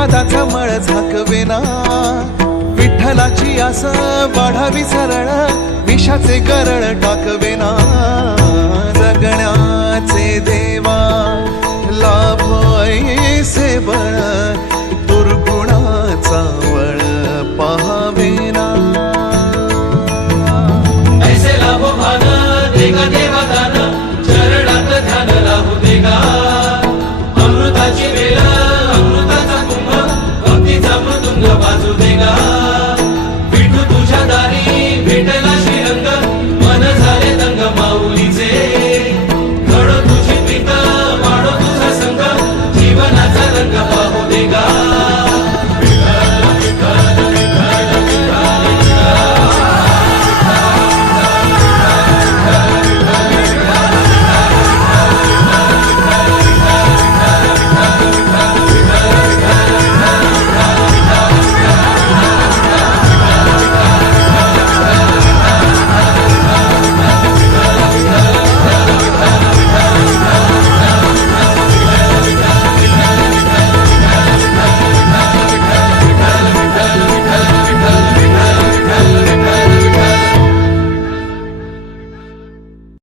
मदाचा मळ झाकवेना. विठ्ठलाची आस वाढावी सरळ विषाचे गरळ टाकवेना. जगण्याचे देवा लाभयसे बळ दुर्गुणाचा वळ पहावेना. ऐसे भाग